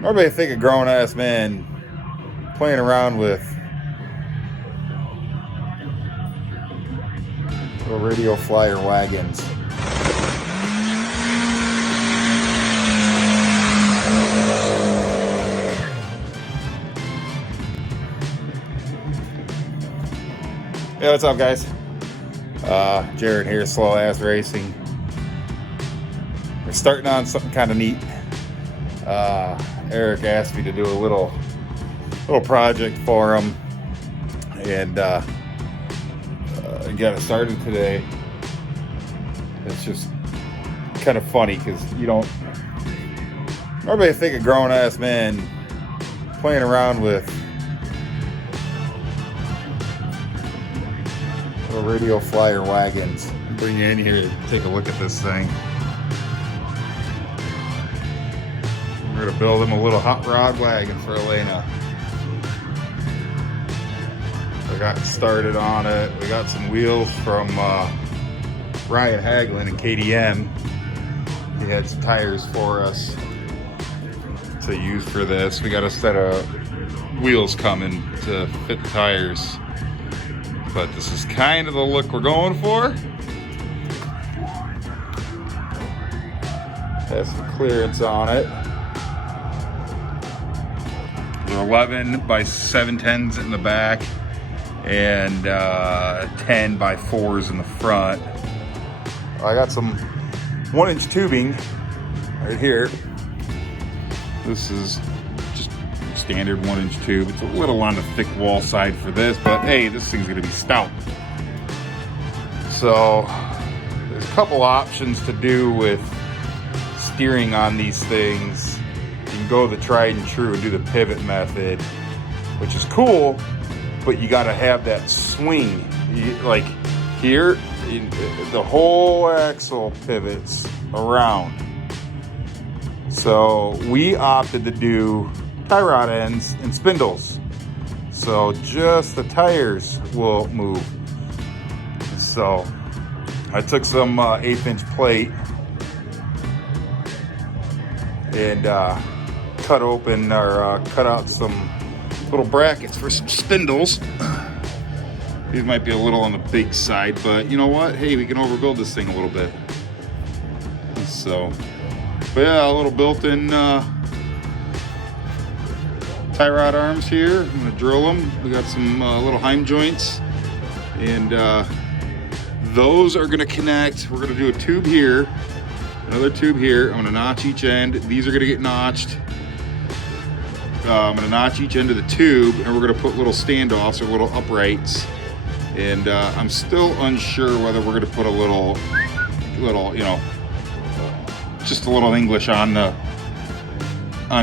Nobody think a grown-ass man playing around with little radio flyer wagons. Hey, what's up, guys? Jared here, Slow Ass Racing. We're starting on something kind of neat. Eric asked me to do a little project for him, and I got it started today. It's just kind of funny because you don't nobody think a grown-ass man playing around with little radio flyer wagons. I'll bring you in here to take a look at this thing. We're going to build him a little hot rod wagon for Alaina. I got started on it. We got some wheels from Ryan Haglin and KDM. He had some tires for us to use for this. We got a set of wheels coming to fit the tires. But this is kind of the look we're going for. Has some clearance on it. 11 by 710s in the back and 10 by 4s in the front. I got some 1-inch tubing right here. This is just standard 1-inch tube. It's a little on the thick wall side for this, but hey, this thing's gonna be stout. So there's a couple options to do with steering on these things. You can go the tried and true and do the pivot method, which is cool, but you got to have that swing. Like here, the whole axle pivots around. So we opted to do tie rod ends and spindles. So just the tires will move. So I took some 1/8-inch plate and cut open or cut out some little brackets for some spindles. These might be a little on the big side, but you know what? Hey, we can overbuild this thing a little bit. So, but yeah, a little built-in tie rod arms here. I'm gonna drill them. We got some little Heim joints, and those are gonna connect. We're gonna do a tube here, another tube here. I'm gonna notch each end. These are gonna get notched. I'm gonna notch each end of the tube, and we're gonna put little standoffs or little uprights. And I'm still unsure whether we're gonna put a little, you know, just a little English on the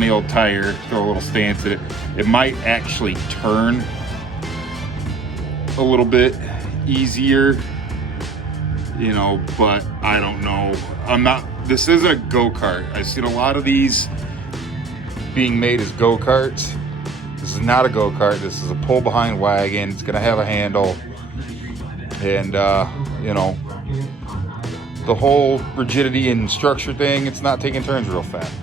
old tire. Throw a little stance in it. It might actually turn a little bit easier, you know, but I don't know. This isn't a go-kart. I've seen a lot of these being made as go-karts. This is not a go-kart. This is a pull-behind wagon. It's gonna have a handle, and you know, the whole rigidity and structure thing, it's not taking turns real fast.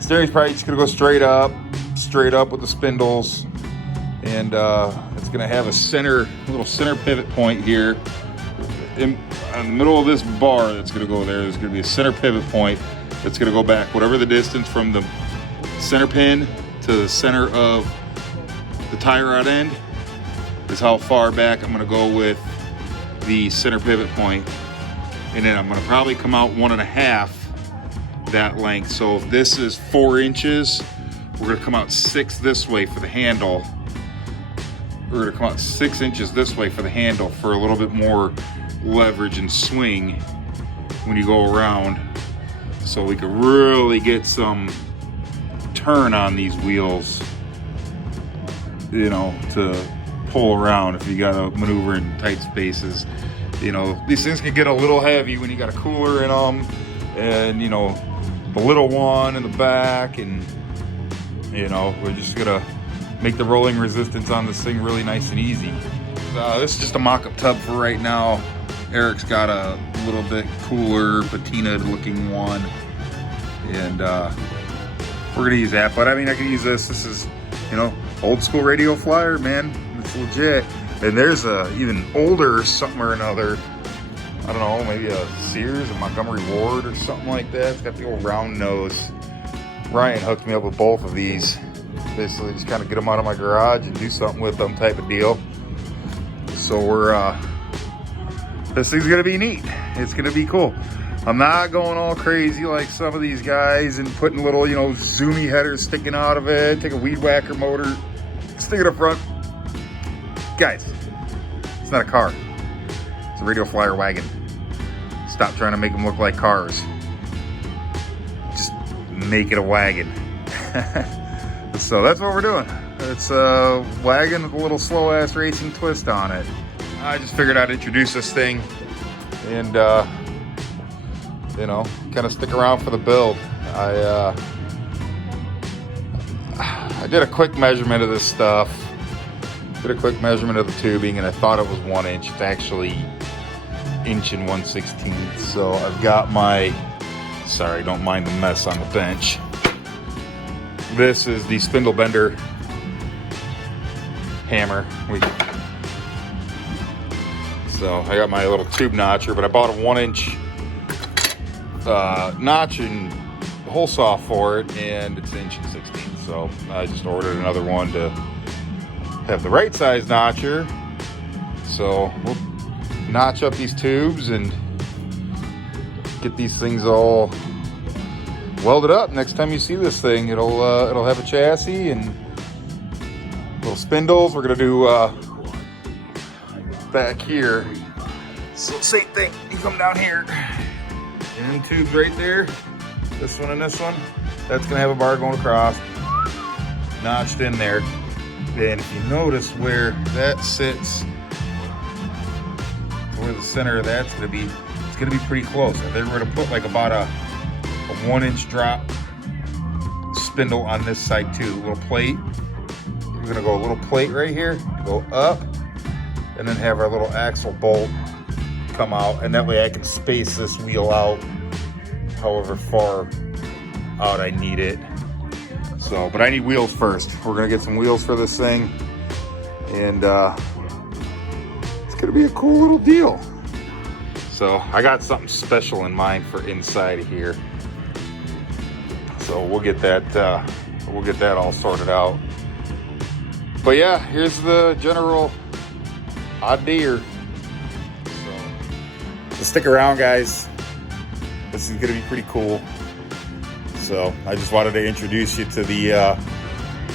Steering's probably just gonna go straight up with the spindles, and it's gonna have a little center pivot point here in the middle of this bar that's gonna go there. There's gonna be a center pivot point that's gonna go back whatever the distance from the center pin to the center of the tie rod end is how far back I'm gonna go with the center pivot point. And then I'm gonna probably come out 1.5 that length. So if this is 4 inches, we're gonna come out 6 this way for the handle. We're gonna come out 6 inches this way for the handle for a little bit more leverage and swing when you go around. So we could really get some turn on these wheels, you know, to pull around if you gotta maneuver in tight spaces. You know, these things can get a little heavy when you got a cooler in them, and you know, the little one in the back, and you know, we're just gonna make the rolling resistance on this thing really nice and easy. This is just a mock-up tub for right now. Eric's got a little bit cooler patina looking one, and we're gonna use that. But I mean, I could use this. This is, you know, old school radio flyer, man. It's legit. And there's a even older something or another. I don't know, maybe a Sears or Montgomery Ward or something like that. It's got the old round nose. Ryan hooked me up with both of these. Basically, just kind of get them out of my garage and do something with them type of deal. So we're, this thing's gonna be neat. It's gonna be cool. I'm not going all crazy like some of these guys and putting little, you know, zoomy headers sticking out of it. Take a weed whacker motor, stick it up front. Guys, it's not a car. It's a radio flyer wagon. Stop trying to make them look like cars. Just make it a wagon. So that's what we're doing. It's a wagon with a little slow ass racing twist on it. I just figured I'd introduce this thing and you know, kind of stick around for the build. I did a quick measurement of this stuff. Did a quick measurement of the tubing, and I thought it was 1 inch. It's actually 1 1/16 inches. So I've got my, sorry, don't mind the mess on the bench. This is the spindle bender hammer. So I got my little tube notcher, but I bought a 1 inch notch and hole saw for it, and it's 1 1/16 inches. So I just ordered another one to have the right size notcher. So we'll notch up these tubes and get these things all welded up. Next time you see this thing, it'll have a chassis and little spindles. We're gonna do back here. So same thing. You come down here. And them tubes right there, this one and this one, that's gonna have a bar going across, notched in there. And if you notice where that sits, where the center of that's gonna be, it's gonna be pretty close. I think we're gonna put like about a 1 inch drop spindle on this side too. A little plate. We're gonna go a little plate right here, go up, and then have our little axle bolt come out, and that way I can space this wheel out however far out I need it. So, but I need wheels first. We're gonna get some wheels for this thing, and it's gonna be a cool little deal. So I got something special in mind for inside of here. So we'll get that all sorted out. But yeah, here's the general idea. So stick around, guys. This is gonna be pretty cool. So I just wanted to introduce you to the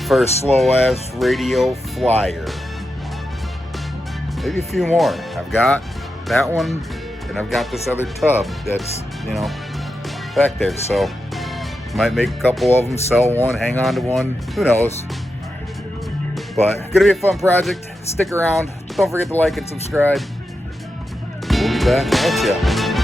first slow ass radio flyer. Maybe a few more. I've got that one, and I've got this other tub that's, you know, back there. So might make a couple of them, sell one, hang on to one, who knows. But gonna be a fun project. Stick around. Don't forget to like and subscribe. We'll be back at ya.